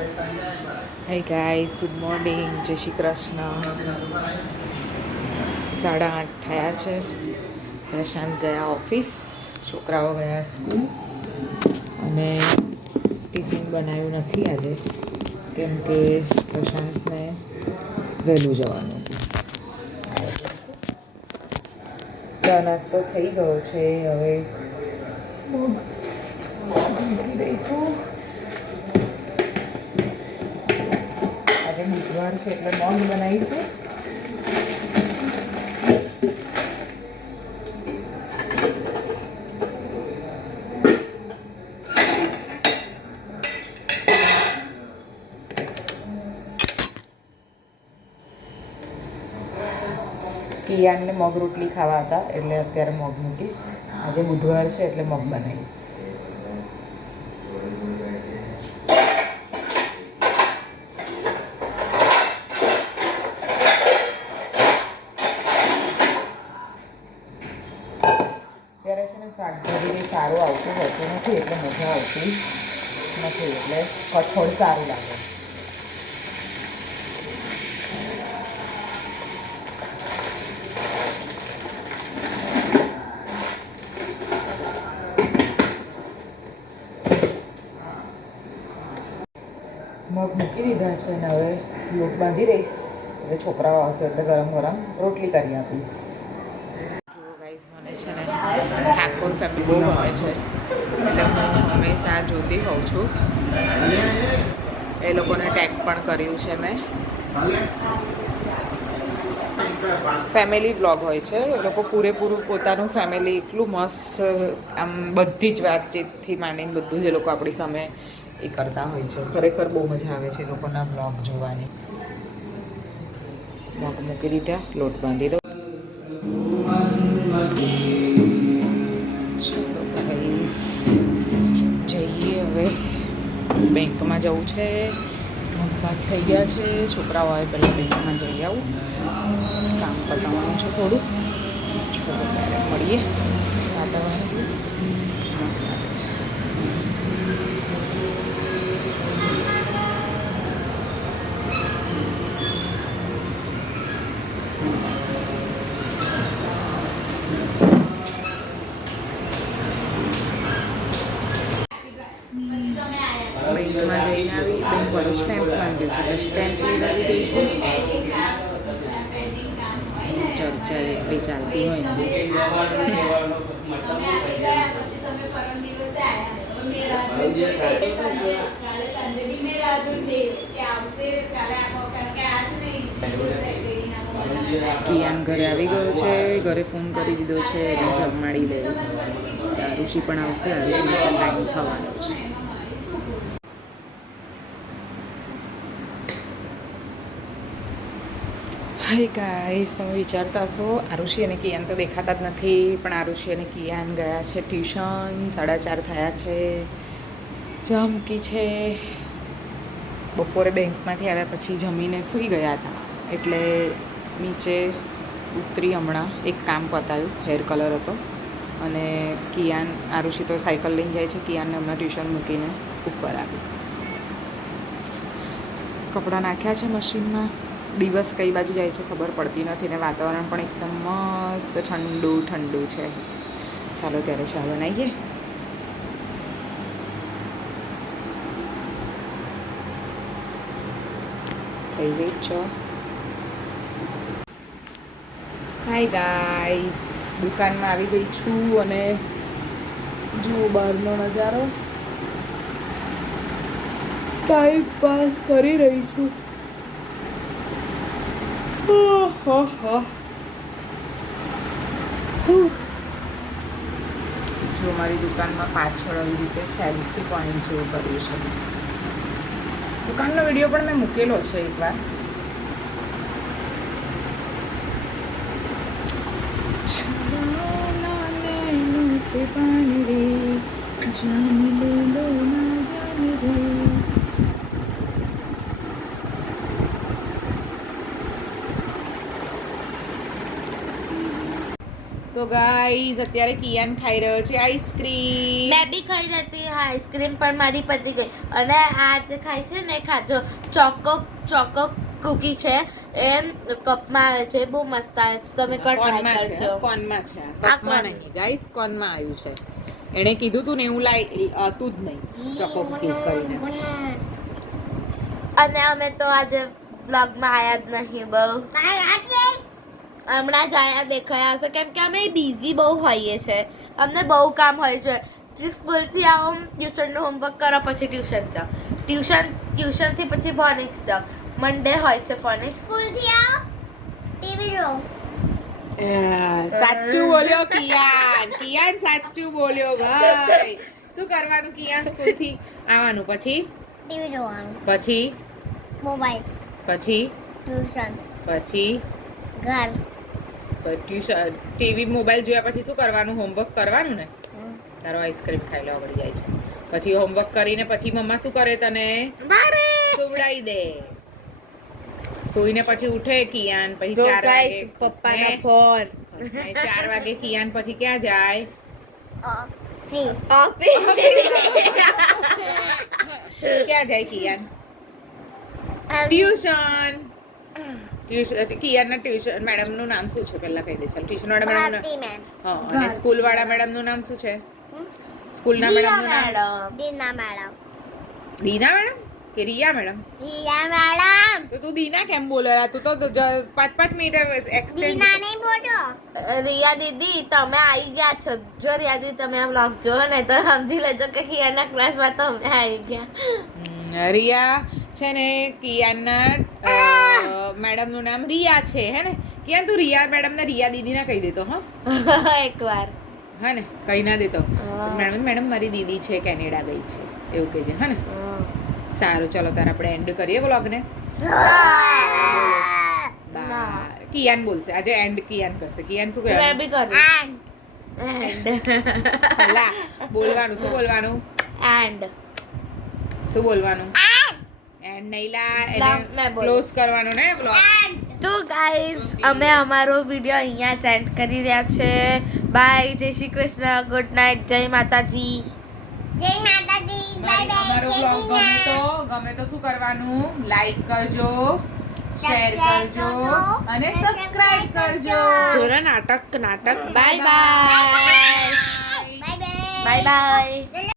Hi guys, good morning, જય શ્રી કૃષ્ણ. 8:30 થયા છે. પ્રશાંત ગયા ઓફિસ, છોકરાઓ ગયા સ્કૂલ અને ટિફિન બનાવ્યું નથી આજે કેમ કે પ્રશાંતને વહેલું જવાનું. ચા નાસ્તો થઈ ગયો છે. હવે મૂકી દઈશું. આજે બુધવાર છે એટલે મગ બનાવીશું. કિયાનને મગ રોટલી ખાવા હતા એટલે અત્યારે મગ મૂકીશ. આજે બુધવાર છે એટલે મગ બનાવીશ. ત્યારે છે ને શાકભાજી સારું આવતું હોતું નથી એટલે મજા આવતી નથી, એટલે કઠોળ સારું લાગે. મગ મૂકી દીધા છે અને હવે લોટ બાંધી દઈશ એટલે છોકરાઓ આવશે એટલે ગરમ ગરમ રોટલી કરી આપીશ. જો ગાઈઝ, મને છે ને ઠાકોર ફેમિલી બહુ ગમે છે એટલે હું હંમેશા જોતી હોઉં છું. એ લોકોને ટેગ પણ કર્યું છે મેં. ફેમિલી બ્લોગ હોય છે. એ લોકો પૂરેપૂરું પોતાનું ફેમિલી એટલું મસ્ત આમ બધી જ વાતચીતથી માંડીને બધું જ એ લોકો આપણી સામે એ કરતા હોય છે. ખરેખર બહુ મજા આવે છે એ લોકોના બ્લોગ જોવાની. મગ મૂકી દીધા, લોટ બાંધી દો. ચલો ગાઈસ, જઈએ હવે. બેંકમાં જવું છે. મગભાગ થઈ ગયા છે. છોકરાઓ આવે પહેલાં બેંકમાં જઈ આવું. કામ પતાવવાનું છે થોડું. ચલો ત્યારે મળીએ. વાતાવરણ મસ્ત લાગે છે. બેંકમાં જઈને આવી. બેંકવાળો સ્ટેમ્પ માંગ્યો છે એટલે સ્ટેમ્પ લઈ આવી દઈશું. ચર્ચા એટલી ચાલતી હોય ને. કિયાન ઘરે આવી ગયો છે. ઘરે ફોન કરી દીધો છે એટલે જમાડી લેવું. આરુષિ પણ આવશે. આરુષિનો પણ ટાઈમ થવાનો છે. હાય ગાઈસ, તમે વિચારતા હશો આરુષિ અને કિયાન તો દેખાતા જ નથી, પણ આરુષિ અને કિયાન ગયા છે ટ્યુશન. 4:30 થયા છે. ચા મૂકી છે. બપોરે બેંકમાંથી આવ્યા પછી જમીને સૂઈ ગયા હતા એટલે નીચે ઉતરી. હમણાં એક કામ પતાવ્યું, હેર કલર હતો. અને કિયાન, આરુષિ તો સાયકલ લઈને જાય છે. કિયાનને હમણાં ટ્યુશન મૂકીને ઉપર આવ્યું. કપડાં નાખ્યા છે મશીનમાં. દિવસ કઈ બાજુ જાય છે ખબર પડતી નથી ને વાતાવરણ પણ એકદમ મસ્ત ઠંડુ ઠંડુ છે. ચાલો ત્યારે ચા બનાવીએ. થઈ ગઈ ચા. હાય ગાઈસ, દુકાનમાં આવી ગઈ છું અને જો બહારનો નજારો. ટાઈમ પાસ કરી રહી છું. જો મારી દુકાનમાં પાછળ આવી રીતે સેલ્ફી પોઈન્ટ જેવું કર્યું છે. દુકાનનો વિડીયો પણ મેં મૂકેલો છે એકવાર. તો તો ગાઈઝ અત્યારે કિયાન ખાઈ રહ્યો છે આઈસ્ક્રીમ. મેં બી ખાઈ રહી હતી આઈસ્ક્રીમ પણ મારી પતી ગઈ અને આ જે ખાય છે ને ખાજો ચોકો કુકી છે એ કપમાં આવે છે બહુ મસ્ત આવે છે તમે ટ્રાય કરજો. કોનમાં છે કપમાં નહીં ગાઈઝ કોનમાં આવ્યું છે. એણે કીધું તું ને એવું હતું જ નહીં ચોકો કુકીઝ કરીને. અને અમે તો આજે વ્લોગમાં આયા જ નહીં બહુ હમણાં જ આયા દેખાયા હશે કેમ કે અમે બિઝી બહુ હોઈએ છે અમને બહુ કામ હોય છે. સ્કૂલથી આવો ટ્યુશનનું હોમવર્ક કરો પછી ટ્યુશન જાઓ ટ્યુશનથી પછી ફોનિક્સ જાઓ મંડે હોય છે ફોનિક્સ સ્કૂલથી આવો ટીવી જો. સાચું બોલ્યો કિયાન સાચું બોલ્યો ભાઈ. શું કરવાનું કિયાન સ્કૂલથી આવવાનું પછી ટીવી જોવાનું પછી મોબાઈલ પછી ટ્યુશન પછી ઘર ટ્યુશન ટીવી મોબાઈલ જોયા પછી શું કરવાનું હોમવર્ક કરવાનું ને. તારો આઈસ્ક્રીમ ખાઈ લેવા પડી જાય છે પછી હોમવર્ક કરીને પછી મમ્મા શું કરે તને સુવડાવી દે. સોઈને પછી ઉઠે કિયાન પછી 4 વાગે પપ્પાનો ફોન 4 વાગે કિયાન પછી ક્યાં જાય ક્યાં જાય કિયાન ટ્યુશન કિયાનના ટ્યુશન મેડમનું નામ શું છે પહેલા કહી દે ચાલ. ટ્યુશન વાળા મેડમ હા અને સ્કૂલ વાળા મેડમનું નામ શું છે સ્કૂલના મેડમનું નામ દીના મેડમ કે રિયા મેડમ તો તું દીના કેમ બોલેલા તું તો 5 મિનિટ એક્સચેન્જ દીના નહીં બોલો રિયા દીદી તમે આવી ગયા છો જો રિયા દીદી તમે આ વ્લોગ જોવો ને તો સમજી લેજો કે કિયાના ક્લાસમાં તો અમે આવી ગયા. રિયા છે ને કિયાનના મેડમનું નામ રિયા છે હે ને. કિયાન તું રિયા મેડમને રિયા દીદીના કહી દેતો હા એકવાર હા ને કહી ના દેતો મેડમ મારી દીદી છે કેનેડા ગઈ છે એવું કહેજે હા ને. સારું ચલો તારે આપણે એન્ડ કરીએ વ્લોગને. કિયાન બોલશે આજે એન્ડ કિયાન કરશે. કિયાન શું કહેવાનું? મેં બી કર્યું એન્ડ બોલવાનું શું બોલવાનું એન્ડ શું બોલવાનું એન્ડ નહીં લા એને ક્લોઝ કરવાનું ને વ્લોગ. તો ગાઈઝ અમે અમારો વિડિયો અહીંયા જ એન્ડ કરી રહ્યા છે. બાય જય શ્રી કૃષ્ણ ગુડ નાઇટ જય માતાજી અમારો વ્લોગ ગમે તો શું કરવાનું લાઈક કરજો શેર કરજો અને સબસ્ક્રાઇબ કરજો. જોરા નાટક બાય બાય બાય બાય.